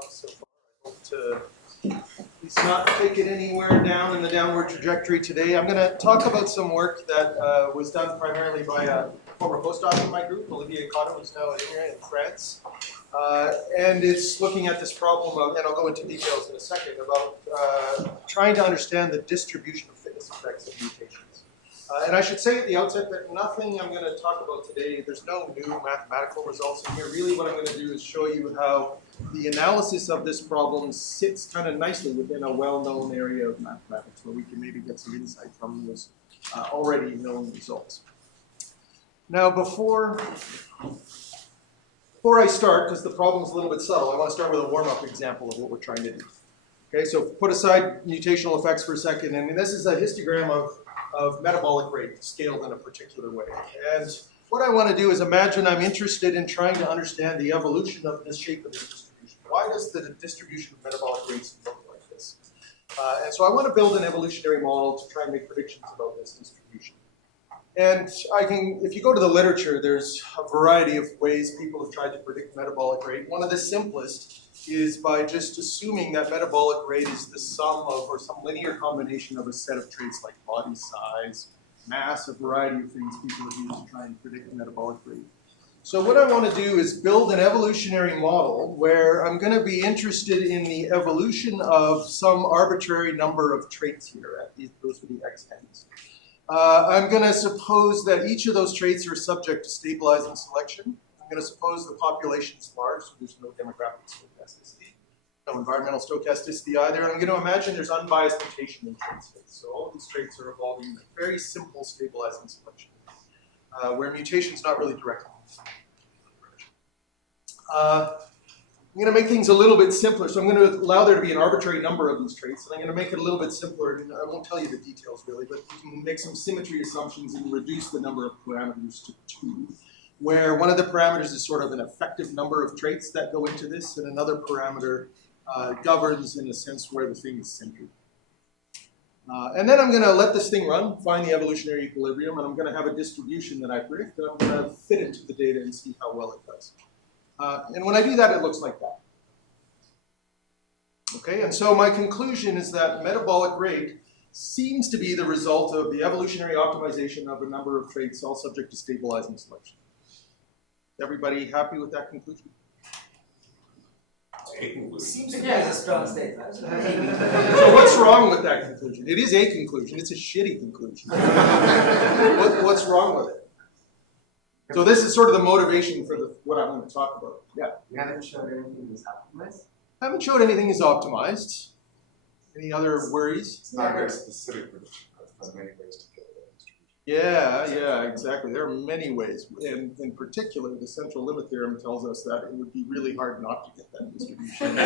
talk so far. I hope to at least not take it anywhere down in the downward trajectory today. I'm going to talk about some work that was done primarily by a former postdoc in my group, Olivier Cotta, who's now here in France. And it's looking at this problem of, and I'll go into details in a second, about trying to understand the distribution of fitness effects of mutations. And I should say at the outset that nothing I'm going to talk about today, there's no new mathematical results in here. Really what I'm going to do is show you how the analysis of this problem sits kind of nicely within a well-known area of mathematics where we can maybe get some insight from those already known results. Now before I start, because the problem is a little bit subtle, I want to start with a warm-up example of what we're trying to do. Okay, so put aside mutational effects for a second, and this is a histogram of metabolic rate scaled in a particular way. And what I want to do is imagine I'm interested in trying to understand the evolution of this shape of the distribution. Why does the distribution of metabolic rates look like this? And so I want to build an evolutionary model to try and make predictions about this distribution. And if you go to the literature, there's a variety of ways people have tried to predict metabolic rate. One of the simplest is by just assuming that metabolic rate is the sum of, or some linear combination of a set of traits like body size, mass, a variety of things people have used to try and predict metabolic rate. So what I want to do is build an evolutionary model where I'm going to be interested in the evolution of some arbitrary number of traits here. Those would be xn's. I'm going to suppose that each of those traits are subject to stabilizing selection. I'm going to suppose the population is large, so there's no demographic stochasticity, no environmental stochasticity either. And I'm going to imagine there's unbiased mutation in trait space. So all of these traits are evolving in a very simple stabilizing selection, where mutation is not really directed. I'm going to make things a little bit simpler. So I'm going to allow there to be an arbitrary number of these traits, and I'm going to make it a little bit simpler. And I won't tell you the details really, but you can make some symmetry assumptions and reduce the number of parameters to 2, where one of the parameters is sort of an effective number of traits that go into this, and another parameter governs in a sense where the thing is centered. And then I'm going to let this thing run, find the evolutionary equilibrium, and I'm going to have a distribution that I predict, and I'm going to fit into the data and see how well it does. And when I do that, it looks like that. Okay, and so my conclusion is that metabolic rate seems to be the result of the evolutionary optimization of a number of traits, all subject to stabilizing selection. Everybody happy with that conclusion? Seems to be a strong statement. So what's wrong with that conclusion? It is a conclusion. It's a shitty conclusion. What's wrong with it? So this is sort of the motivation for what I'm going to talk about. Yeah. You haven't showed anything is optimized? I haven't showed anything is optimized. Any other worries? It's not very specific prediction. There's many ways to get that distribution. Yeah, exactly. There are many ways. And in particular, the central limit theorem tells us that it would be really hard not to get that distribution.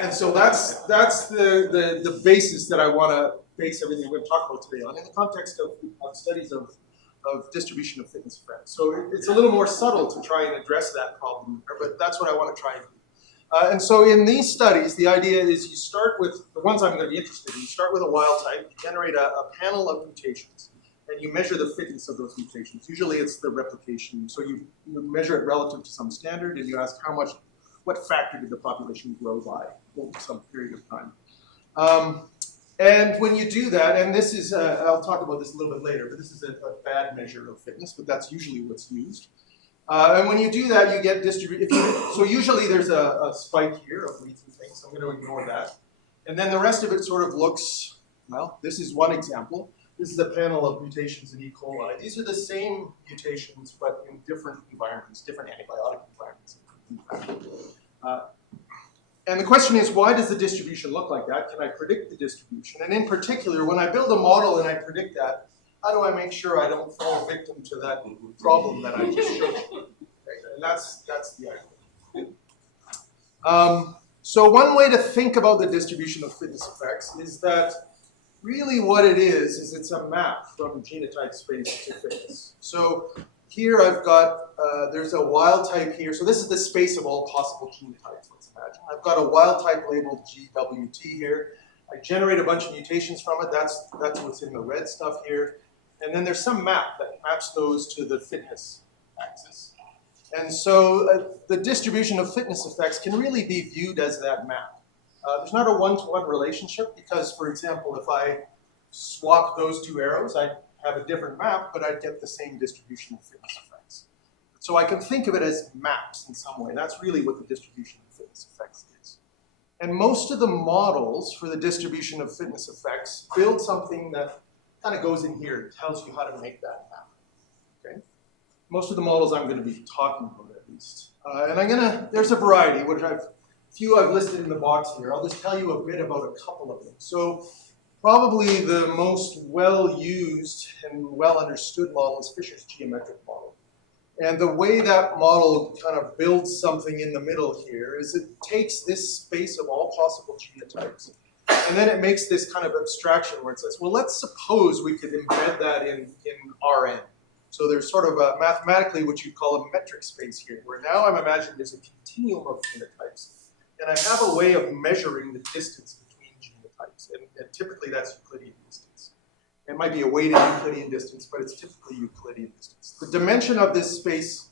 And so that's the basis that I want to base everything I'm going to talk about today on in the context of studies of distribution of fitness effects. So it's a little more subtle to try and address that problem, but that's what I want to try and do. And so in these studies, the idea is you start with, the ones I'm going to be interested in, you start with a wild type, you generate a panel of mutations, and you measure the fitness of those mutations. Usually it's the replication, so you measure it relative to some standard, and you ask what factor did the population grow by over some period of time. And when you do that, and this is, I'll talk about this a little bit later, but this is a bad measure of fitness, but that's usually what's used. And when you do that, you get distributed. So usually there's a spike here of weights and things, so I'm going to ignore that. And then the rest of it sort of looks, well, this is one example. This is a panel of mutations in E. coli. These are the same mutations, but in different environments, different antibiotic environments. And the question is, why does the distribution look like that? Can I predict the distribution? And in particular, when I build a model and I predict that, how do I make sure I don't fall victim to that problem that I just showed you? Okay? And that's the idea. So one way to think about the distribution of fitness effects is that really what it is it's a map from genotype space to fitness. So here I've got, there's a wild type here. So this is the space of all possible genotypes, let's imagine. I've got a wild type labeled GWT here. I generate a bunch of mutations from it. That's what's in the red stuff here. And then there's some map that maps those to the fitness axis. And so the distribution of fitness effects can really be viewed as that map. There's not a one-to-one relationship because, for example, if I swap those two arrows, I'd have a different map, but I'd get the same distribution of fitness effects. So I can think of it as maps in some way. That's really what the distribution of fitness effects is. And most of the models for the distribution of fitness effects build something that kind of goes in here. It tells you how to make that map. Okay? Most of the models I'm going to be talking about at least. And there's a variety, which I've listed in the box here. I'll just tell you a bit about a couple of them. So probably the most well-used and well-understood model is Fisher's geometric model. And the way that model kind of builds something in the middle here is it takes this space of all possible genotypes, and then it makes this kind of abstraction where it says, well, let's suppose we could embed that in Rn. So there's sort of mathematically what you'd call a metric space here, where now I'm imagining there's a continuum of genotypes, and I have a way of measuring the distance between genotypes, and typically that's Euclidean distance. It might be a weighted Euclidean distance, but it's typically Euclidean distance. The dimension of this space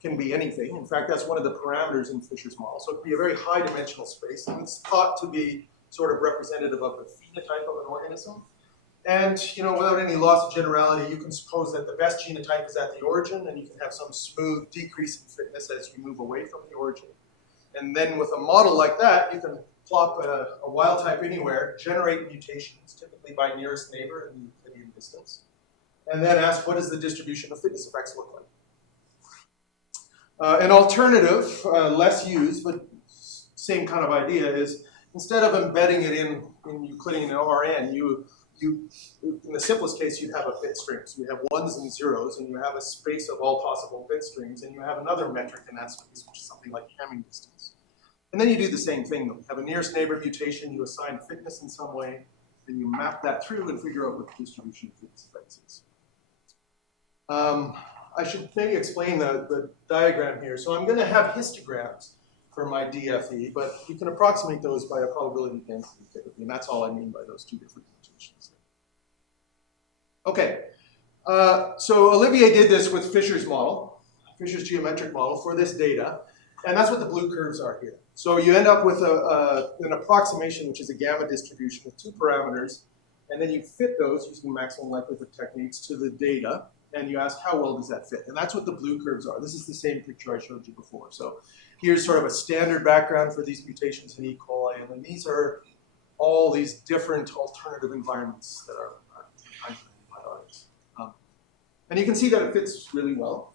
can be anything. In fact, that's one of the parameters in Fisher's model. So it can be a very high dimensional space, and it's thought to be sort of representative of the phenotype of an organism. And without any loss of generality, you can suppose that the best genotype is at the origin, and you can have some smooth decrease in fitness as you move away from the origin. And then with a model like that, you can plop a wild type anywhere, generate mutations, typically by nearest neighbor in the Euclidean distance, and then ask, what does the distribution of fitness effects look like? An alternative, less used, but same kind of idea, is instead of embedding it in Euclidean Rn, in the simplest case, you'd have a bit string. So you have ones and zeros, and you have a space of all possible bit strings, and you have another metric in that space, which is something like Hamming distance. And then you do the same thing, though. You have a nearest neighbor mutation, you assign fitness in some way, and you map that through and figure out what the distribution of fitness effects is. I should maybe explain the diagram here. So I'm going to have histograms for my DFE, but you can approximate those by a probability density typically, and that's all I mean by those two different mutations. Okay, so Olivier did this with Fisher's model, Fisher's geometric model for this data, and that's what the blue curves are here. So you end up with an approximation, which is a gamma distribution with two parameters, and then you fit those using maximum likelihood techniques to the data, and you ask how well does that fit. And that's what the blue curves are. This is the same picture I showed you before. So here's sort of a standard background for these mutations in E. coli, and then these are all these different alternative environments that are antibiotics. And you can see that it fits really well.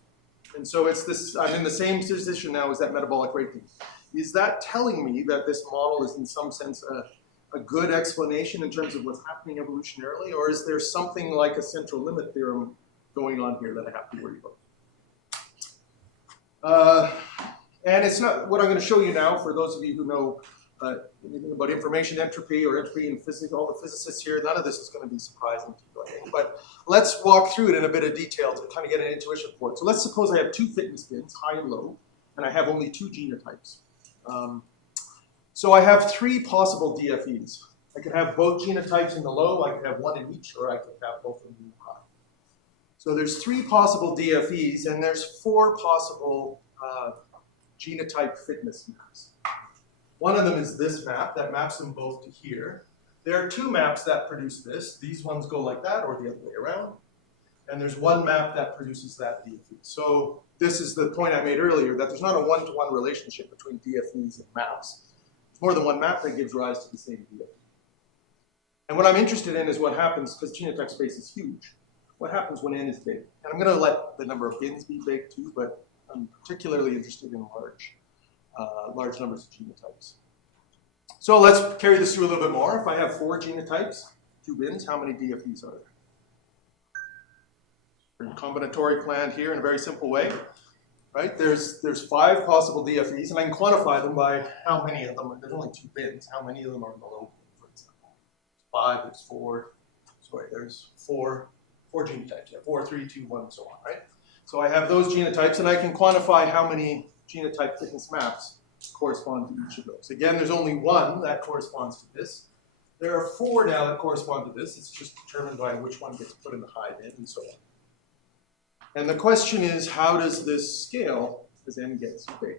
And so it's this, I'm in the same position now as that metabolic rate thing. Is that telling me that this model is in some sense a good explanation in terms of what's happening evolutionarily, or is there something like a central limit theorem going on here that I have to worry about? And it's not what I'm going to show you now. For those of you who know anything about information entropy or entropy in physics, all the physicists here, none of this is going to be surprising to you, I think. But let's walk through it in a bit of detail to kind of get an intuition for it. So let's suppose I have two fitness bins, high and low, and I have only two genotypes. So I have three possible DFEs. I could have both genotypes in the low, I could have one in each, or I could have both of them in the high. So there's three possible DFEs, and there's four possible genotype fitness maps. One of them is this map that maps them both to here. There are two maps that produce this. These ones go like that or the other way around. And there's one map that produces that DFE. So this is the point I made earlier, that there's not a one-to-one relationship between DFEs and maps. It's more than one map that gives rise to the same DFE. And what I'm interested in is what happens, because genotype space is huge, what happens when n is big. And I'm going to let the number of bins be big too, but I'm particularly interested in large numbers of genotypes. So let's carry this through a little bit more. If I have 4 genotypes, 2 bins, how many DFEs are there? In combinatoric land here in a very simple way, right? There's 5 possible DFEs, and I can quantify them by how many of them. There's only 2 bins. How many of them are below, for example? 5, there's 4. Sorry, there's 4 genotypes. Yeah, 4, 3, 2, 1, and so on, right? So I have those genotypes, and I can quantify how many genotype fitness maps correspond to each of those. Again, there's only one that corresponds to this. There are 4 now that correspond to this. It's just determined by which one gets put in the high bin and so on. And the question is, how does this scale as n gets big.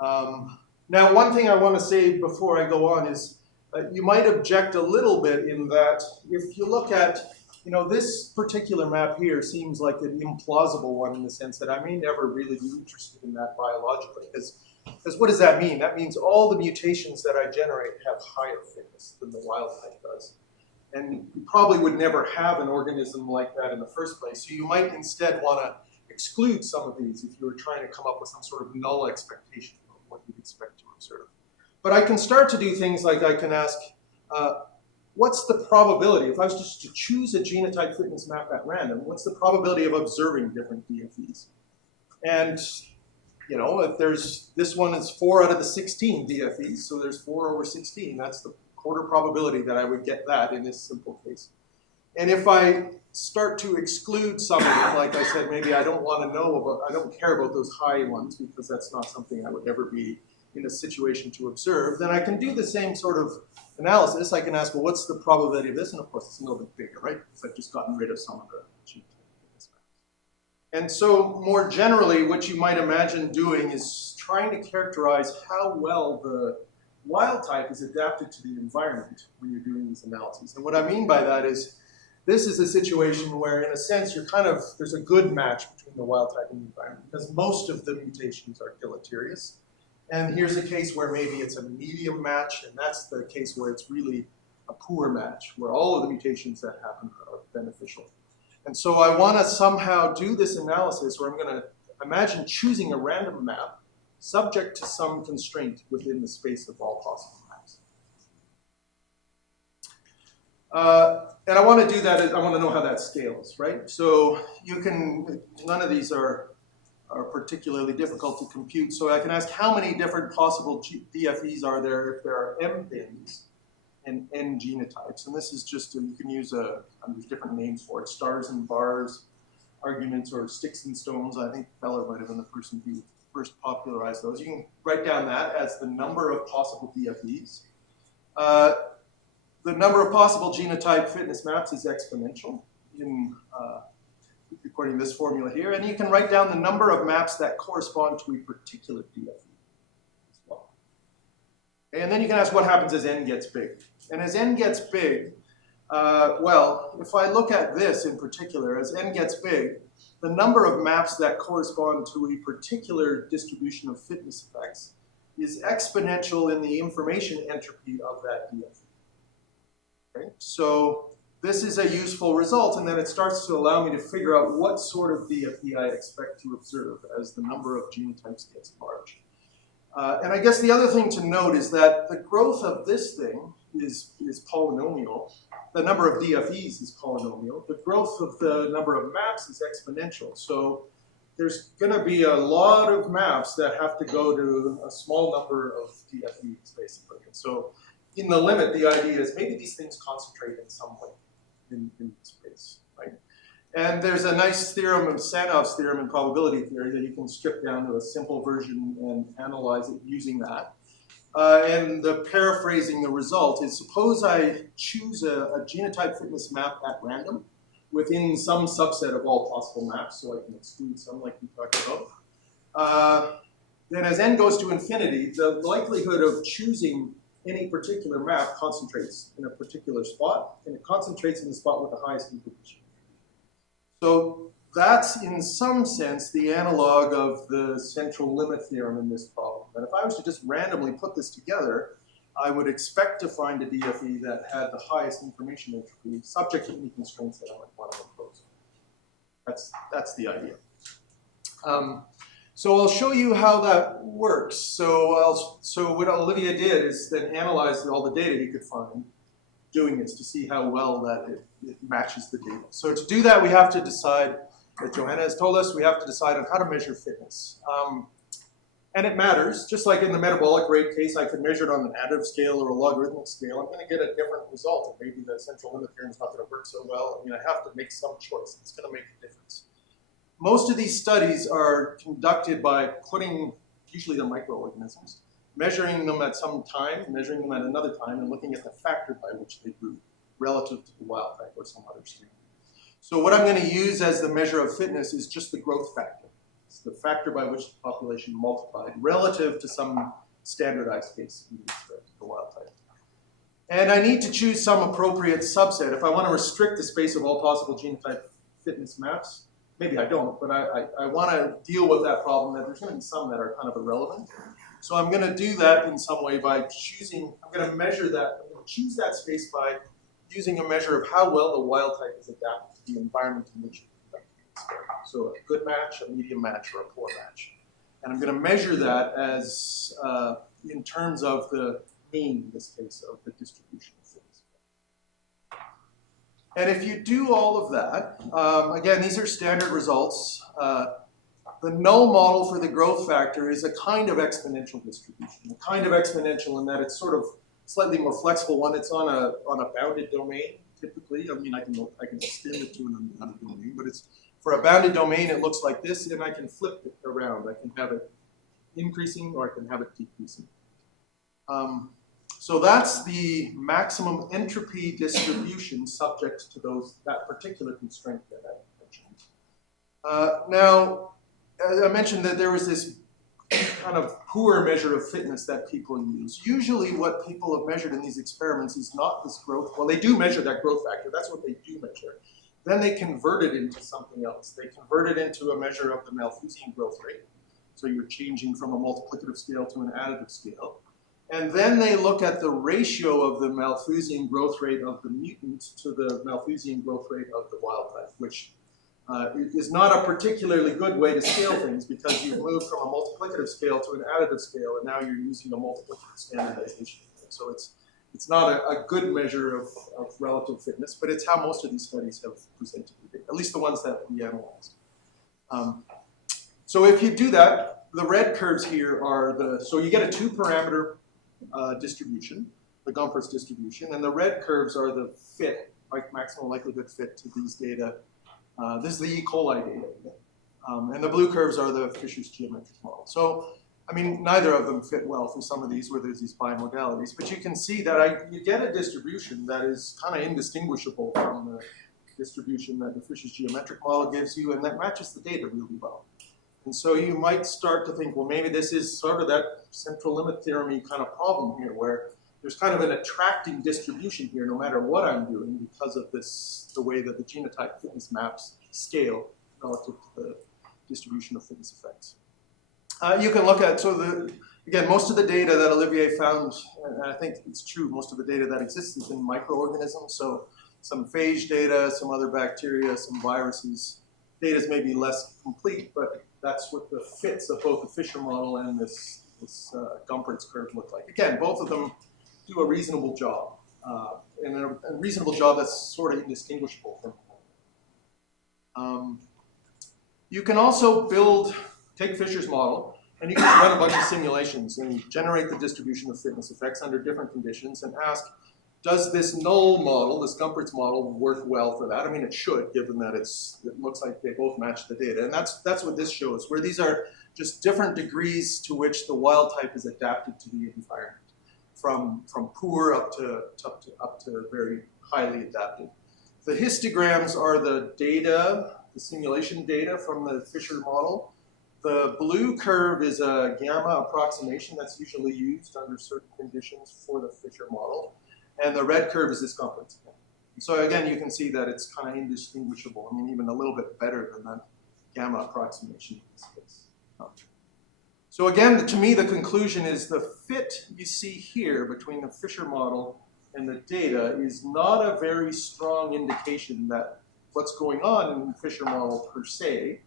Now, one thing I want to say before I go on is you might object a little bit in that if you look at, this particular map here seems like an implausible one in the sense that I may never really be interested in that biologically. Because what does that mean? That means all the mutations that I generate have higher fitness than the wild type does. And you probably would never have an organism like that in the first place. So you might instead want to exclude some of these if you were trying to come up with some sort of null expectation of what you'd expect to observe. But I can start to do things like I can ask, what's the probability, if I was just to choose a genotype fitness map at random, what's the probability of observing different DFEs? And, if there's, this one is 4 out of the 16 DFEs, so there's 4 over 16. That's the quarter probability that I would get that in this simple case. And if I start to exclude some of them, like I said, maybe I don't want to know about, I don't care about those high ones because that's not something I would ever be in a situation to observe, then I can do the same sort of analysis. I can ask, well, what's the probability of this? And of course, it's a little bit bigger, right? Because I've just gotten rid of some of the genotype. And so more generally, what you might imagine doing is trying to characterize how well the wild type is adapted to the environment when you're doing these analyses. And what I mean by that is, this is a situation where, in a sense, you're there's a good match between the wild type and the environment because most of the mutations are deleterious. And here's a case where maybe it's a medium match, and that's the case where it's really a poor match, where all of the mutations that happen are beneficial. And so I want to somehow do this analysis where I'm going to imagine choosing a random map subject to some constraint within the space of all possible maps. And I want to do that, I want to know how that scales, right? So none of these are particularly difficult to compute. So I can ask how many different possible DFEs are there if there are M bins and N genotypes. And this is just, you can use there's different names for it, stars and bars, arguments, or sticks and stones. I think Feller might have been the person who first popularized those. You can write down that as the number of possible DFEs. The number of possible genotype fitness maps is exponential according to this formula here. And you can write down the number of maps that correspond to a particular DFE as well. And then you can ask what happens as n gets big. And as n gets big, well, if I look at this in particular, as n gets big, the number of maps that correspond to a particular distribution of fitness effects is exponential in the information entropy of that DFE. Okay? So this is a useful result, and then it starts to allow me to figure out what sort of DFE I expect to observe as the number of genotypes gets large. And I guess the other thing to note is that the growth of this thing is polynomial. The number of DFEs is polynomial. The growth of the number of maps is exponential. So there's going to be a lot of maps that have to go to a small number of DFEs, basically. And so in the limit, the idea is maybe these things concentrate in some way in space, right? And there's a nice theorem of Sanoff's theorem in probability theory that you can strip down to a simple version and analyze it using that. And the paraphrasing the result is, suppose I choose a genotype fitness map at random within some subset of all possible maps, so I can exclude some like we talked about. Then as n goes to infinity, the likelihood of choosing any particular map concentrates in a particular spot, and it concentrates in the spot with the highest information. So that's, in some sense, the analog of the central limit theorem in this problem. And if I was to just randomly put this together, I would expect to find a DFE that had the highest information entropy, subject to any constraints that I might want to impose. That's the idea. So I'll show you how that works. So what Olivier did is then analyze all the data he could find doing this to see how well that it matches the data. So to do that, we have to decide, as Johanna has told us, we have to decide on how to measure fitness. And it matters. Just like in the metabolic rate case, I could measure it on an additive scale or a logarithmic scale. I'm going to get a different result. And maybe the central limit theorem is not going to work so well. I mean, I have to make some choice. It's going to make a difference. Most of these studies are conducted by putting, usually the microorganisms, measuring them at some time, measuring them at another time, and looking at the factor by which they grew relative to the wild type or some other standard. So what I'm going to use as the measure of fitness is just the growth factor. It's the factor by which the population multiplied relative to some standardized case in the wild type. And I need to choose some appropriate subset. If I want to restrict the space of all possible genotype fitness maps, maybe I don't, but I want to deal with that problem that there's going to be some that are kind of irrelevant. So I'm going to do that in some way by choosing, I'm going to measure that, I'm going to choose that space by using a measure of how well the wild type is adapted to the environment in which it is. So a good match, a medium match, or a poor match. And I'm going to measure that as in terms of the mean, in this case, of the distribution of fitness. And if you do all of that, again, these are standard results. The null model for the growth factor is a kind of exponential distribution, a kind of exponential in that it's sort of slightly more flexible one. It's on a bounded domain, typically. I mean, I can extend it to an unbounded domain, but it's for a bounded domain, it looks like this, and I can flip it around. I can have it increasing or I can have it decreasing. So that's the maximum entropy distribution subject to that particular constraint that I mentioned. Now, as I mentioned that there was this kind of poor measure of fitness that people use. Usually what people have measured in these experiments is not this growth. Well, they do measure that growth factor. That's what they do measure. Then they convert it into something else. They convert it into a measure of the Malthusian growth rate. So you're changing from a multiplicative scale to an additive scale. And then they look at the ratio of the Malthusian growth rate of the mutant to the Malthusian growth rate of the wild type, which is not a particularly good way to scale things because you've moved from a multiplicative scale to an additive scale, and now you're using a multiplicative standardization. So it's not a good measure of relative fitness, but it's how most of these studies have presented the data, at least the ones that we analyzed. So if you do that, the red curves here are so you get a two-parameter distribution, the Gompertz distribution, and the red curves are the fit, like maximum likelihood fit to these data. This is the E. coli data. And the blue curves are the Fisher's geometric model. So, I mean, neither of them fit well for some of these where there's these bimodalities, but you can see that you get a distribution that is kind of indistinguishable from the distribution that the Fisher's geometric model gives you, and that matches the data really well. And so you might start to think, well, maybe this is sort of that central limit theorem-y kind of problem here, where there's kind of an attracting distribution here no matter what I'm doing because of the way that the genotype fitness maps scale relative to the distribution of fitness effects. You can look at, again, most of the data that Olivier found, and I think it's true, most of the data that exists is in microorganisms, so some phage data, some other bacteria, some viruses. Data may be less complete, but that's what the fits of both the Fisher model and this Gompertz curve look like. Again, both of them do a reasonable job, and a reasonable job that's sort of indistinguishable from one. You can also take Fisher's model, and you can run a bunch of simulations and generate the distribution of fitness effects under different conditions and ask, does this null model, this Gompertz model, work well for that? I mean, it should, given that it looks like they both match the data. And that's what this shows, where these are just different degrees to which the wild type is adapted to the environment, from poor up to very highly adapted. The histograms are the data, the simulation data from the Fisher model. The blue curve is a gamma approximation that's usually used under certain conditions for the Fisher model. And the red curve is this Gompertz. So again, you can see that it's kind of indistinguishable. I mean, even a little bit better than that gamma approximation in this case. So again, to me, the conclusion is the fit you see here between the Fisher model and the data is not a very strong indication that what's going on in the Fisher model per se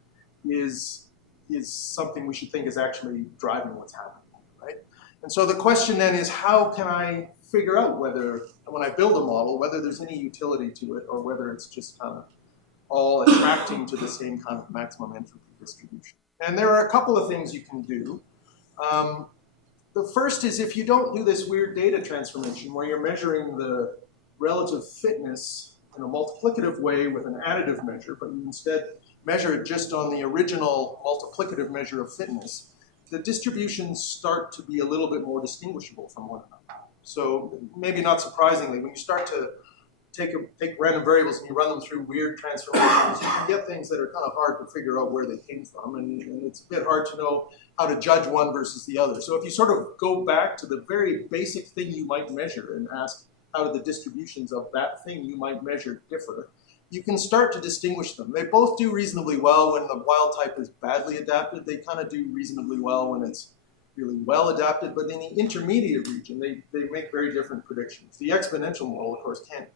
is something we should think is actually driving what's happening, right? And so the question then is, how can I figure out whether, when I build a model, whether there's any utility to it or whether it's just kind of all attracting to the same kind of maximum entropy distribution. And there are a couple of things you can do. The first is if you don't do this weird data transformation where you're measuring the relative fitness in a multiplicative way with an additive measure, but you instead measure it just on the original multiplicative measure of fitness, the distributions start to be a little bit more distinguishable from one another. So maybe not surprisingly, when you start to take random variables and you run them through weird transformations, you can get things that are kind of hard to figure out where they came from, and it's a bit hard to know how to judge one versus the other. So if you sort of go back to the very basic thing you might measure and ask how do the distributions of that thing you might measure differ, you can start to distinguish them. They both do reasonably well when the wild type is badly adapted. They kind of do reasonably well when it's really well adapted, but in the intermediate region, they make very different predictions. The exponential model, of course, can't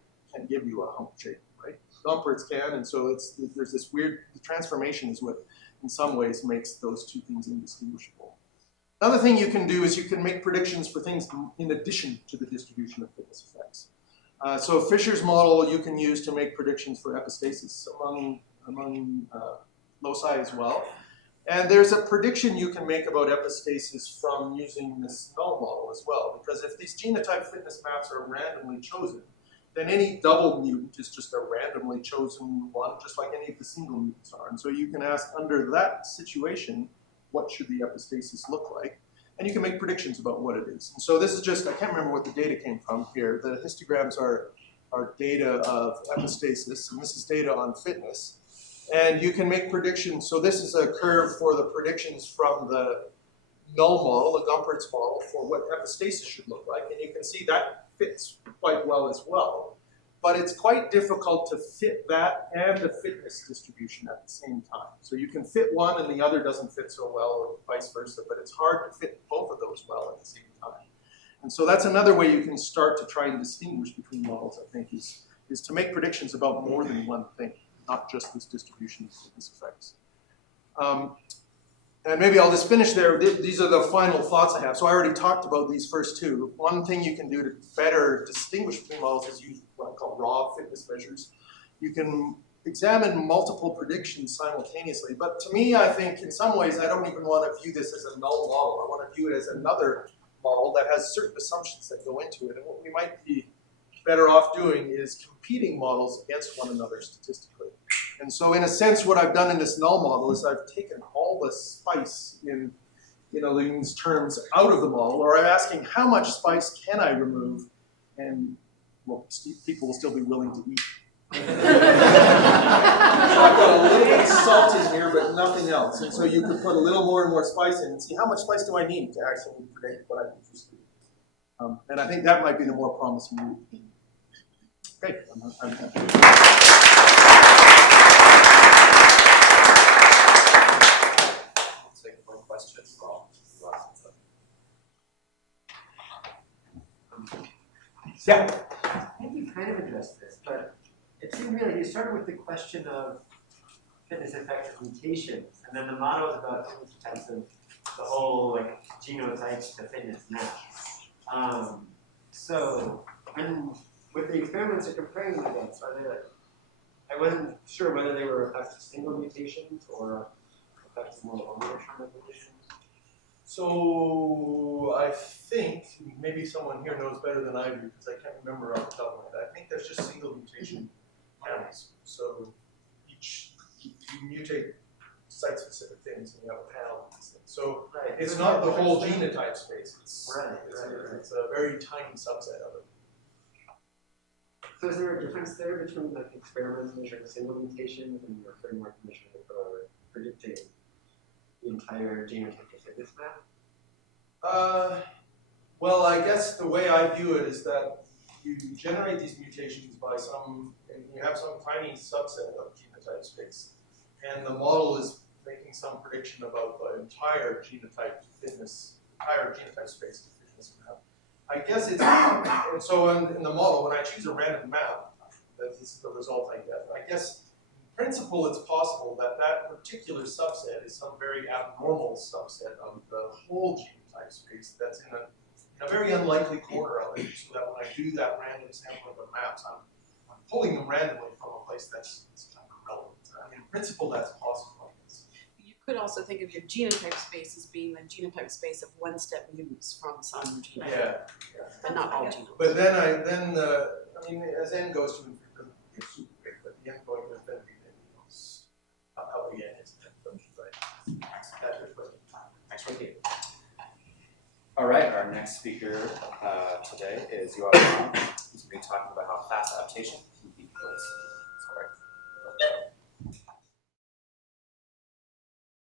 give you a hump shape, right? Gompertz can, and so there's this weird, the transformation is what in some ways makes those two things indistinguishable. Another thing you can do is you can make predictions for things in addition to the distribution of fitness effects. So Fisher's model you can use to make predictions for epistasis among loci as well. And there's a prediction you can make about epistasis from using this null model as well, because if these genotype fitness maps are randomly chosen, then any double mutant is just a randomly chosen one, just like any of the single mutants are. And so you can ask, under that situation, what should the epistasis look like? And you can make predictions about what it is. And so this is just, I can't remember what the data came from here. The histograms are data of epistasis, and this is data on fitness. And you can make predictions. So this is a curve for the predictions from the null model, the Gompertz model, for what epistasis should look like. And you can see that fits quite well as well. But it's quite difficult to fit that and the fitness distribution at the same time. So you can fit one and the other doesn't fit so well, or vice versa, but it's hard to fit both of those well at the same time. And so that's another way you can start to try and distinguish between models, I think, is to make predictions about more than one thing, not just this distribution of fitness effects. And maybe I'll just finish there. These are the final thoughts I have. So I already talked about these first two. One thing you can do to better distinguish between models is use what I call raw fitness measures. You can examine multiple predictions simultaneously. But to me, I think in some ways, I don't even want to view this as a null model. I want to view it as another model that has certain assumptions that go into it. And what we might be better off doing is competing models against one another statistically. And so in a sense, what I've done in this null model is I've taken all the spice in these terms out of the model, or I'm asking how much spice can I remove, and well, people will still be willing to eat. So I've got a little bit of salt in here, but nothing else. And so you could put a little more and more spice in and see how much spice do I need to actually predict what I can choose to do. And I think that might be the more promising route. Okay, I'm happy. Questions for all. Yeah. I think you kind of addressed this, but it seemed really, you started with the question of fitness effects of mutations, and then the model is about fitness effects of the whole like genotypes to fitness match. So, and with the experiments you're comparing them against, are there, I wasn't sure whether they were effects of single mutations or effects of more longer-term evolution. So I think, maybe someone here knows better than I do because I can't remember off the top of my head. I think there's just single mutation panels. So you mutate site-specific things and you have a panel of these things. So it's not the whole genotype space. It's a very tiny subset of it. So is there a difference there between like experiments measuring single mutations and your framework measuring for predicting the entire genotype to fitness map? Well, I guess the way I view it is that you generate these mutations by and you have some tiny subset of genotype space, and the model is making some prediction about the entire genotype space to fitness map. I guess it's, and so in the model, when I choose a random map, this is the result I get. I guess in principle, it's possible that that particular subset is some very abnormal subset of the whole genotype space that's in a very unlikely corner of it, so that when I do that random sampling of maps, I'm pulling them randomly from a place that's kind of irrelevant. I mean, in principle, that's possible. You could also think of your genotype space as being the genotype space of one-step mutants from some genotype. Yeah. But not all genomes. But then I mean, as n goes to infinity, it's super big, but the n going to infinity, then how big n is. Right. That's your question. Thanks, Ricky. All right, our next speaker today is Yoav. He's to be talking about how fast adaptation can be placed.